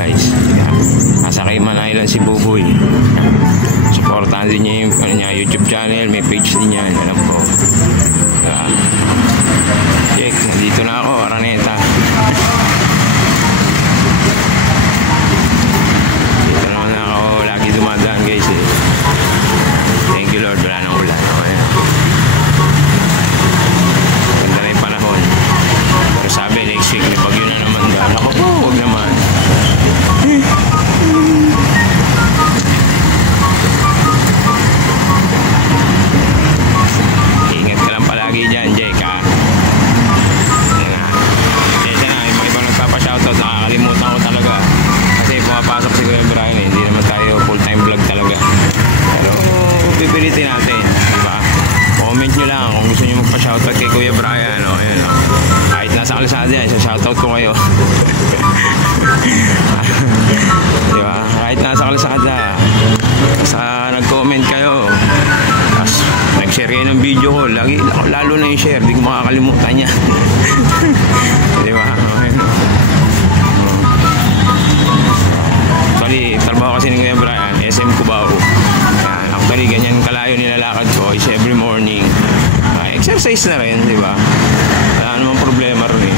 guys. Nasa kay Manila si Buboy. Supportahan din niya yung YouTube channel, may page din yan, alam ko. Check, nandito na ako, Araneta. Dito naman ako lagi dumadaan guys eh. Thank you Lord, wala nang ulan. Ganda na yung panahon. Pero sabi next week may bagyo na naman dahil. Ako po, huwag naman. Ingat ka lang palagi dyan, Jake ha. Shoutout, nakakalimutan ko talaga kasi pumapasok si Kuya Brian eh. Hindi naman tayo full time vlog talaga, pero pipilitin natin, diba? Comment nyo lang kung gusto nyo magpa-shoutout kay Kuya Brian o, ayan, o. Kahit nasa kalsada yan, shoutout ko kayo. Diba? Kahit nasa kalsada, basta nag-comment kayo, tapos nag-share kayo ng video ko, lalo na yung share, di ko makakalimutan yan. Diba? Trabaho kasi ni Kuya Brian, SM Cubao. Actually, ganyan kalayo nilalakad ko is every morning. Exercise na rin, di ba? Wala namang problema rin eh.